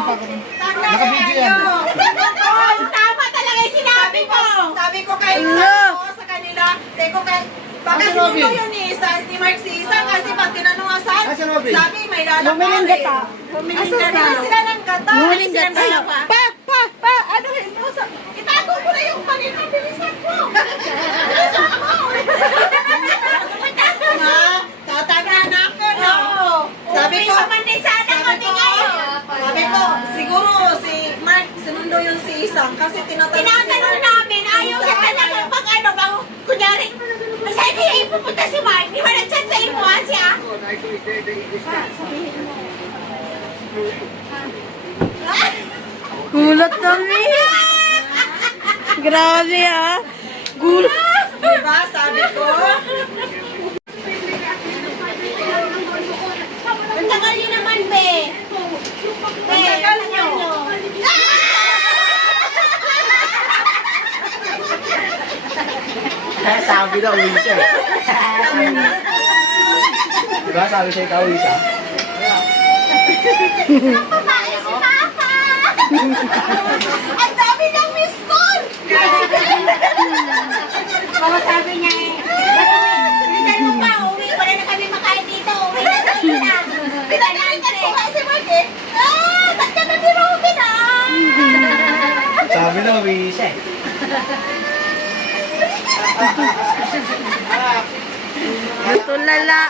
pa ko rin. Naka-video yan. Oh, tama talaga yung sinabi ko. Sabi ko kay isa ko sa kanila, sabi ko kay Baka sinundo Robin? yun ni Isa, ni Mark si Isa kasi pag tinanong nga saan, Asa Robin? sabi may lalakarin. Bumiling gata. Asa sila sila ng gata? Bumiling Sila gata. dalawa. Pa, pa, pa, ano Ano sa itago ko na yung panito, bilisan ko. Bilisan ko. Ma, tataga na ako, no? Sabi ko, din sana ko sabi ko, sabi ko, siguro si Sinundo yun si Isang kasi tinatanong si Tinatanong Mark. namin, ayaw niya talaga pag ano bang, kunyari, saan kaya ipupunta si Mark? Di ba nag-chat sa imo ha siya? Gulat kami. Grabe ah. Gulat. Diba, sabi ko, Ang tagal niyo naman, be. Be, ang tagal niyo. Sabi daw, uwi siya. Diba sabi siya ikaw, uwi siya? Ang babae si Papa. Ang dami niyang miss call. Baka sabi niya eh, Bisan mo pa, uwi. Wala na kami makain dito. Uwi na. Pinagalitan ko Mark eh. Ah, ba't ka na ni Robin ah? Sabi daw, uwi siya eh. Tulala.